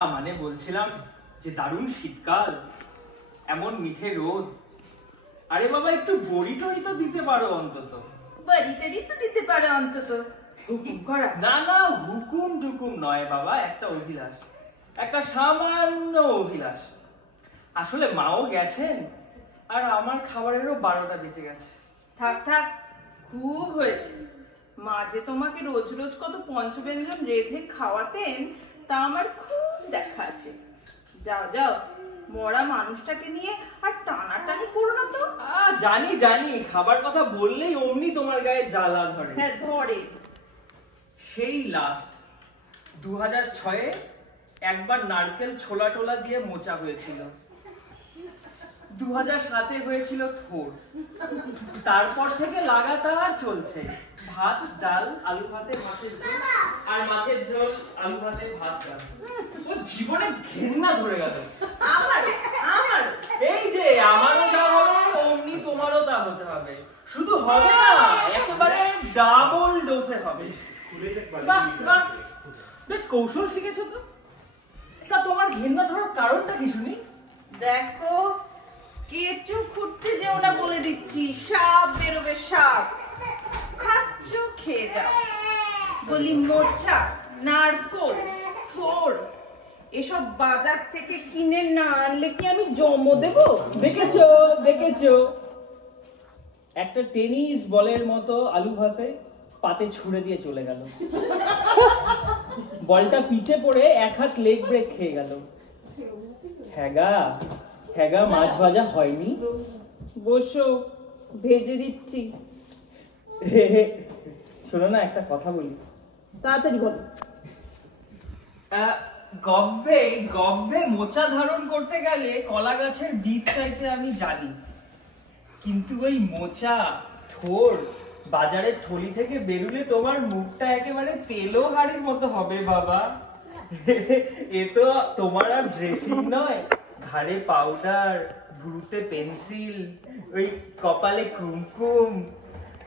মানে বলছিলাম যে দারুণ শীতকাল, এমন মিঠে রোদ। আরে বাবা একটু বড়ি টড়ি তো দিতে পারো অন্তত। বড়ি টড়ি তো দিতে পারো অন্তত। হুকুম করা? না না, হুকুম টুকুম নয় বাবা, একটা অভিলাষ, একটা সামান্য অভিলাষ। আসলে মাও গেছেন আর আমার খাবারেরও 12টা বেজে গেছে। থাক থাক, খুব হয়েছে। মা যে তোমাকে রোজ রোজ কত পঞ্চব্যঞ্জন রেঁধে খাওয়াতেন তা আমার খুব দেখা আছে। যাও যাও, মরা মানুষটাকে নিয়ে আর টানাটানি করো না তো। জানি জানি, খাবার কথা বললেই অমনি তোমার গায়ে জ্বালা ধরে। হ্যাঁ ধরে। সেই লাস্ট 2006-এ একবার নারকেল ছোলা টোলা দিয়ে মোচা হয়েছিল, 2007-এ হয়েছিল থোড়। তারপর থেকে লাগাতার চলছে ভাত ডাল আলু ভাতে মাছের ঝোল, আর মাছের ঝোল আলু ভাতে ভাত ডাল। ও জীবনে ঘেন্না ধরে গেল। আমার আমার এই যে আমারও যা হবে অমনি তোমারও তা হতে হবে। শুধু হবে না, একেবারে ডাবল ডোজে হবে। বাহ বাহ, বেশ কৌশল শিখেছো তো। তা তোমার ঘেন্না ধরার কারণটা কি শুনি? দেখো, কেঁচো খুঁড়তে যেও না বলে দিচ্ছি, সাপ বেরোবে সাপ। খাচ্ছ খেয়ে যাও। বলি মোচা নারকোল থোড় এসব বাজার থেকে কিনে না আনলে কি আমি জমো দেবো? দেখেছো দেখেছো, একটা টেনিস বলের মতো আলু ভাতে পাতে ছুড়ে দিয়ে চলে গেল। বলটা পিঠে পড়ে এক হাত লেগ ব্রেক খেয়ে গেল। হ্যাগা হ্যাগা, মাছ ভাজা হয়নি? বসো, ভেজে দিচ্ছি। শোনো না, একটা কথা বলি। তাড়াতাড়ি বলো। গব্বে গব্বে মোচা ধারণ করতে গেলে কলা গাছের বীজ চাইতে আমি জানি, কিন্তু ওই মোচা থোড় বাজারের থলি থেকে বেরুলে তোমার মুখটা একেবারে তেলো হাড়ির মতো হবে বাবা। এ তো তোমার আর ড্রেসিং নয়, ঘাড়ে পাউডার, ভ্রুতে পেন্সিল, ওই কপালে কুমকুম।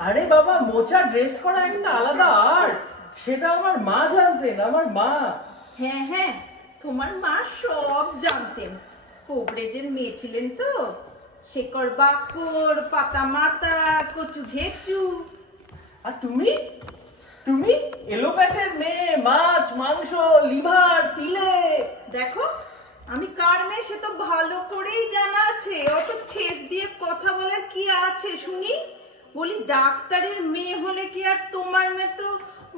আরে বাবা, মোচা ড্রেস করা একটা আলাদা আর্ট, সেটা আমার মা জানতেন, আমার মা। হ্যাঁ হ্যাঁ, তোমার মা সব জানতেন। কোবরেজের মেয়ে ছিলেন তো। শেকড় বাকড়, পাতা মাতা, কচু ঘেচু। আর তুমি তুমি এলোপ্যাথের মেয়ে, মাছ মাংস লিভার তিলে। দেখো, আমি কার মেয়ে সে তো ভালো করেই জানা আছে। অত ঠেস দিয়ে কথা বলার কি আছে শুনি? বলি ডাক্তারের মেয়ে হলে কি আর তোমার মেয়ে তো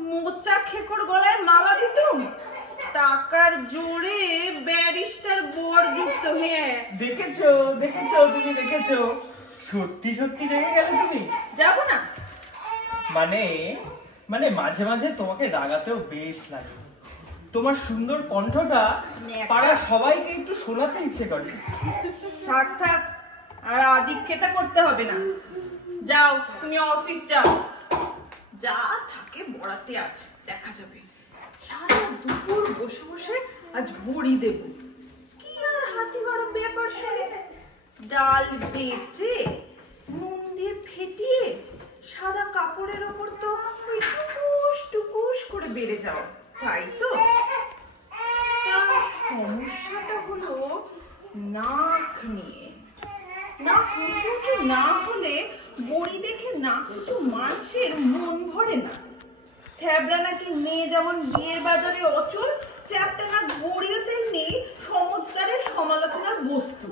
মোচা খেকড় গলায় মালা দিতুম? টাকার জোরে ব্যারিস্টার বর যুক্ত। হ্যাঁ দেখেছো দেখেছো, তুমি দেখেছো, সত্যি সত্যি রেগে গেলে তুমি। যাবো না মানে মানে মাঝে মাঝে তোমাকে রাগাতেও বেশ লাগে। তোমার সুন্দর কণ্ঠটা পাড়া সবাইকে একটু শোনাতে ইচ্ছে করে। থাক থাক, আর আদিক্ষেতা করতে হবে না। যাও, তুমি অফিস যাও। যা থাকে বড়াতে আছে, দেখা যাবে। সারা দুপুর বসে বসে আজ বড়ি দেব। কি আর হাতি বড় ব্যাপার শুনে। ডাল বেটে নুন দিয়ে ফেটিয়ে সাদা কাপড়ের ওপর তো ওই টুকুস টুকুস করে বেড়ে যাও, তাই তো? সমস্যাটা হলো নাক নিয়ে। নাক উঁচু উঁচু না হলে বড়ি দেখে নাক উঁচু মানুষের মন ভরে না। থ্যাবড়া নাকি মেয়ে যেমন বিয়ের বাজারে অচল, চ্যাপটা নাক বড়িও তেমনি সমজদারের সমালোচনার বস্তু।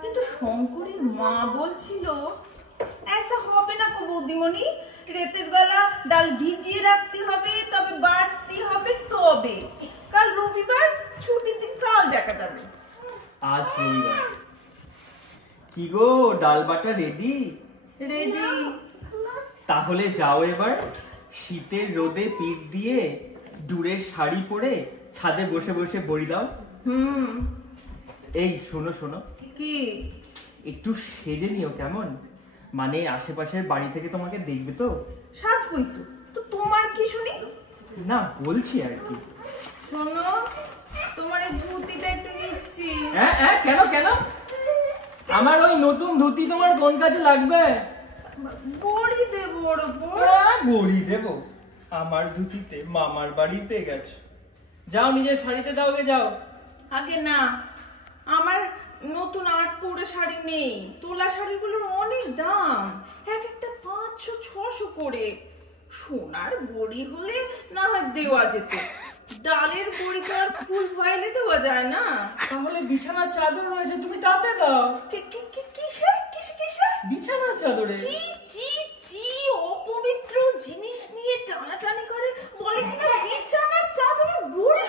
কিন্তু শঙ্করের মা বলছিল, ऐसा হবে না কো বৌদিমণি, রাতের বেলা ডাল ভিজিয়ে রাখতে হবে, তবে বাটতে হবে, তবে কাল রবিবার ছুটির দিন, কাল দেখা যাবে। আজ রবিবার। কি গো, ডাল বাটা রেডি? রেডি। তাহলে যাও এবার, শীতের রোদে পিঠ দিয়ে দূরের শাড়ি পরে ছাদে বসে বসে বড়ি দাও। এই শোনো শোনো, কি? একটু সেজে নিও কেমন, মানে আশেপাশের বাড়ি থেকে তোমাকে দেখবে তো। সাজবই তো, তো তোমার কি শুনি? না বলছি আর কি। শোনো, তোমার এই ধুতিটা একটু নিচ্ছি। হ্যাঁ কেন কেন? আমার ওই নতুন ধুতি তোমার কোন কাজে লাগবে? বড়ি দেবো ওর উপর। বড়ি দেবো? আমার ধুতিতে মামার বাড়ি পেয়ে গেছে। যাও নিজের শাড়িতে দাও, গে যাও। আগে না, আমার নতুন 8 পৌরে শাড়ি নেই। তোলা শাড়িগুলোর অনেক দাম, এক একটা 500-600 করে। সোনার বড়ি হলে না হয় দেওয়া যেত, ডালের বড়ি তো আর ফুল ভয়েলে দেওয়া যায় না। তাহলে বিছানার চাদর রয়েছে, তুমি তাতে দাও। কিসে বিছানার চাদরে? চি চি চি, অপবিত্র জিনিস নিয়ে টানাটানি করে, বলে কিনা বিছানার চাদরে বড়ি।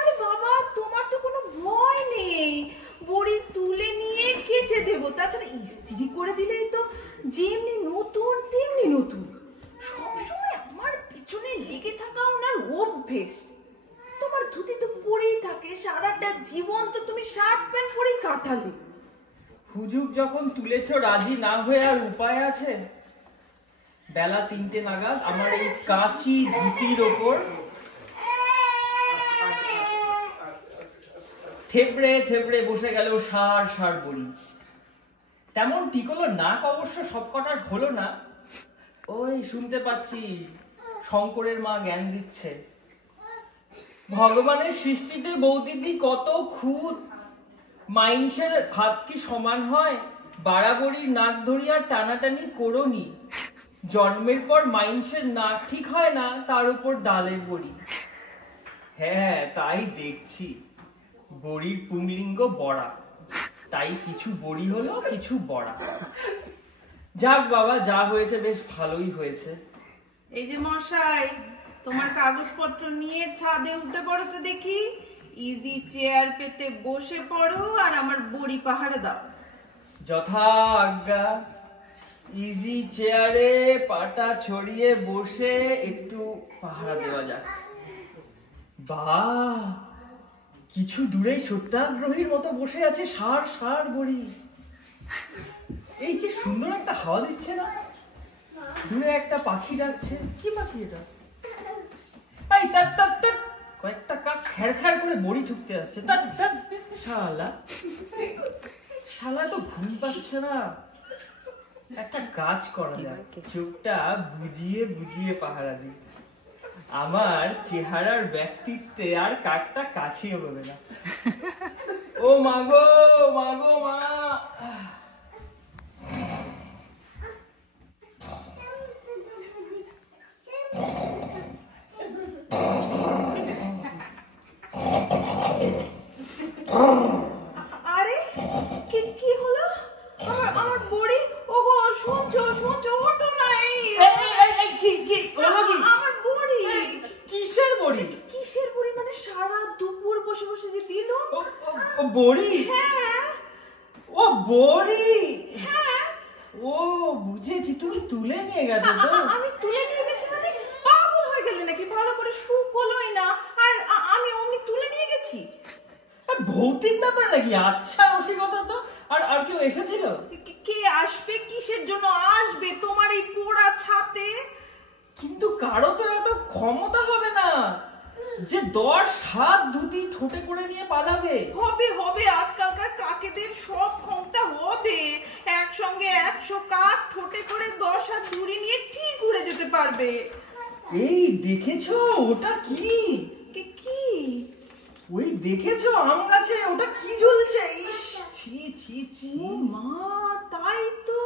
আরে বাবা, তোমার তো কোনো ভয় নেই, বড়ি তুলে নিয়ে কেচে দেবো। তাছাড়া ইস্ত্রি করে দিলেই তো যেমনি নতুন তেমনি নতুন। সবসময় আমার পিছনে লেগে থাকা ওনার অভ্যেস। তোমার ধুতি তো পরেই থাকে, সারাটা জীবন তো তুমি শার্ট প্যান্ট পরেই কাটালে। হুজুগ যখন তুলেছ, রাজি না হয়ে আর উপায় আছে? বেলা 3টে নাগাদ আমার এই কাঁচি ধুতির ওপর থেবড়ে থেবড়ে বসে গেল সার সার বড়ি। তেমন টিকলো নাক, অবশ্য সব কটার হলো না। ওই শুনতে পাচ্ছি শঙ্করের মা জ্ঞান দিচ্ছে, ভগবানের সৃষ্টিতে বৌদিদি কত খুঁত, মাইনসের হাত কি সমান হয়? বাড়াবড়ির নাক ধরিয়া টানাটানি করোনি, জন্মের পর মাইনসের নাক ঠিক হয় না, তার উপর ডালের বড়ি। হ্যাঁ তাই দেখছি, বড়ির পুংলিঙ্গ বড়া, তাই কিছু বড়ি হলো কিছু বড়া। যাক বাবা, যা হয়েছে বেশ ভালোই হয়েছে। এই যে মশাই, তোমার কাগজপত্র নিয়ে ছাদে উঠে পড়ো তো দেখি। ইজি চেয়ার পেতে বসে পড়ো আর আমার বড়ি পাহাড়ে দাও। যথা আজ্ঞা। ইজি চেয়ারে পাটা ছড়িয়ে বসে একটু পাহারা দেওয়া যাক। বাহ, কিছু দূরেই সত্যাগ্রহীর মতো বসে আছে সার সার বড়ি। এই কি সুন্দর একটা হাওয়া দিচ্ছে না? দূরে একটা পাখি ডাকছে। কি পাখি এটা? এই তাত তাত তাত, কয়েকটা কাক খ্যার খ্যার করে বড়ি ঠুকতে আসছে। তাত তাত, শালা শালা তো ঘুম পাচ্ছে না। একটা কাজ করা যাক, চোখটা বুজিয়ে বুজিয়ে পাহারা দিই। আমার চেহারার ব্যক্তিত্বে আর কাকটা কাছেও হবে না। ও মাগো মাগো মা। আরে কি হলো? আমার বড়ি। ওগো শুনছো ওঠো না। এই কি হলো? কি আমার বড়ি? কিসের বড়ি? কিসের বড়ি মানে সারা দুপুর বসে বসে যে দিল। ও বড়ি? হ্যাঁ। ও বড়ি? হ্যাঁ। ও বুঝেছি, তুমি তুলে নিয়ে গেছো তো? আমি তুলে নিয়ে গেছি মানে পাগল হয়ে গেলে নাকি? ভালো করে শুকোলোই না আর আমি অমনি তুলে নিয়ে গেছি। ভৌতিক ব্যাপার নাকি? আচ্ছা রসিকতা তো। আর কেউ এসেছিল? কে আসবে? কিসের জন্য আসবে তোমার এই পোড়া ছাতে? কিন্তু কারো তো এত ক্ষমতা হবে না যে 10 হাত ধুতি ঠোঁটে করে নিয়ে পালাবে। হবে আজকালকার কাকেদের সব ক্ষমতা হবে। একসঙ্গে 100 কাক ঠোঁটে করে 10 হাত দূরে নিয়ে ঠিক উড়ে যেতে পারবে। এই দেখেছো ওটা কি? কি? ওই দেখেছো আম গাছে ওটা কি ঝুলছে? ইস, ছি ছি ছি। ও মা, তাই তো।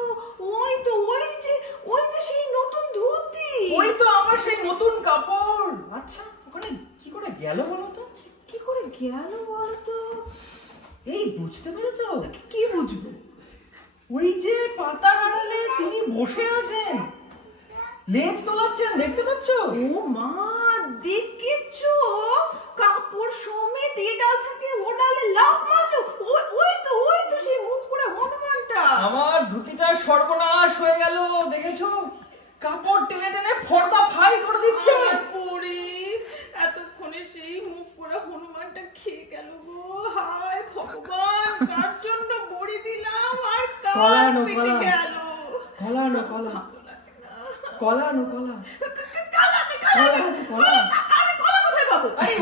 ওই যে সেই নতুন ধুতি। ওই তো আমার সেই নতুন কাপড়। আচ্ছা ওখানে কি করে গেল বলো তো? কি করে গেল বলতো? এই বুঝতে পেরেছো? কি বুঝবো? ওই যে পাতার আড়ালে তিনি বসে আছেন, লেজ তোলাচ্ছেন, দেখতে পাচ্ছ? ও মা, দেখেছো? কাপড় সমেত এ ডাল থেকে ও ডালে লাফ মারলো। ওই তো সেই মুখ পোড়া হনুমানটা। আমার ধুতিটা সর্বনাশ হয়ে গেল, দেখেছো? কাপড় টেনে টেনে ফর্দা ফাই করে দিচ্ছে। পড়ি এতক্ষণে সেই মুখ পোড়া হনুমানটা খেয়ে গেল গো। হায় ভগবান, কার জন্য বড়ি দিলাম আর কার পেটে গেল। কলা কলা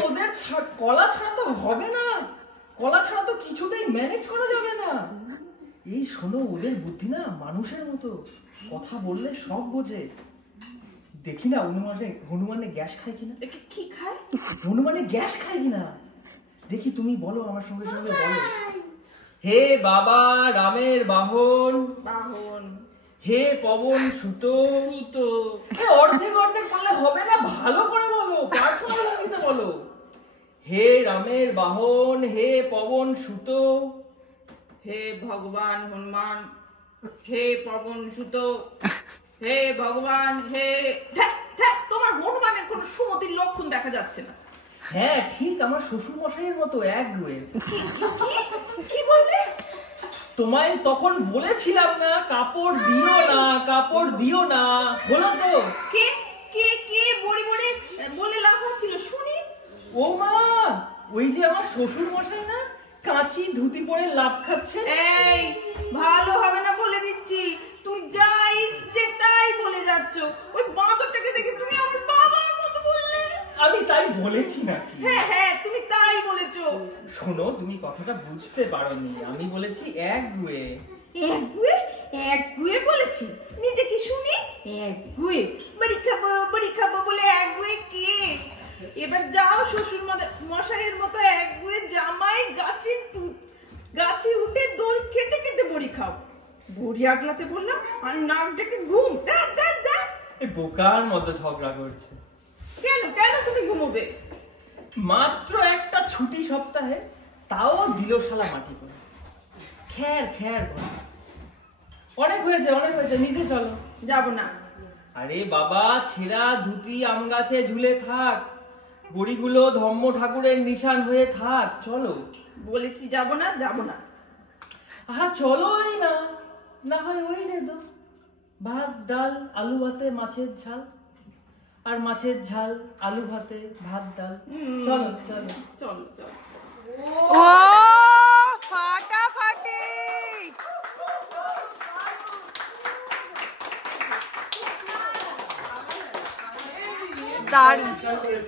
ওদের কলা ছাড়া তো হবে না। কলা ছাড়া তো কিছুতেই ম্যানেজ করা যাবে না। এই শোনো, ওদের বুদ্ধি না মানুষের মতো, কথা বললে সব বোঝে। দেখি না হনুমানে গ্যাস খায় কিনা। কি খায়? হনুমানে গ্যাস খায় কিনা দেখি, তুমি বলো আমার সঙ্গে সঙ্গে বলো। হে বাবা রামের বাহন, হে পবন সুত। অর্ধেক অর্ধেক বললে হবে না, ভালো করে বলো, প্রার্থনা ভঙ্গিতে বলো। হে রামের বাহন, হে পবন সুত, হে ভগবান হনুমান, হে পবন সুত, হে ভগবান, হে। তোমার হনুমানের কোন সুমতির লক্ষণ দেখা যাচ্ছে না। হ্যাঁ ঠিক আমার শ্বশুর মশাইয়ের মতো একগুয়ে। কি বললে? তোমায় তখন বলেছিলাম না কাপড় দিও না, কাপড় দিও না, হলো তো? কে কে কে বড়ি বড়ি বলে লাভ হচ্ছিল শুনি। ও মা, ওই যে আমার শ্বশুর মশাই না, কাঁচি ধুতি পরে লাভ খাচ্ছে। এই ভালো হবে না বলে দিচ্ছি, তুমি যা ইচ্ছে তাই বলে যাচ্ছ। ওই বাঁদরটাকে দেখে তুমি আমার বাবার মতো বললে। আমি তাই বলেছি নাকি? হ্যাঁ হ্যাঁ তুমি তাই বলেছো। শোনো, তুমি কথাটা বুঝতে পারোনি, আমি বলেছি একগুয়ে। একগুয়ে? একগুয়ে বলেছি? নিজে কি শুনি? একগুয়ে বড়ি খাবো বলে একগুয়ে কে? এবার যাও শ্বশুর মশাইয়ের মতো একগুয়ে জামাই গাছে উঠে দোল খেতে খেতে বড়ি খাও। বড়ি আগলাতে বললাম আর নাক ডেকে ঘুম। এই বোকার মতো ঝগড়া করছে। কেন কেন তুমি ঘুমোবে? মাত্র একটা ছুটি সপ্তাহে, তাও দিল শালা মাটি করে। খ্যার খ্যার করে। অনেক হয়েছে অনেক হয়েছে, নিজে চলো। যাব না। আরে বাবা, ছেঁড়া ধুতি আম গাছে ঝুলে থাক, বড়িগুলো ধম্ম ঠাকুরের নিশান হয়ে থাক, চলো। বলেছি যাব না, যাব না। আহা চলোই না, না হয় ওই রে তো ভাত ডাল আলু ভাতে মাছের ঝাল, আর মাছের ঝাল আলু ভাতে ভাত ডাল, চলো চলো চলো চলো। ও ফাটাফাটি, দারুণ।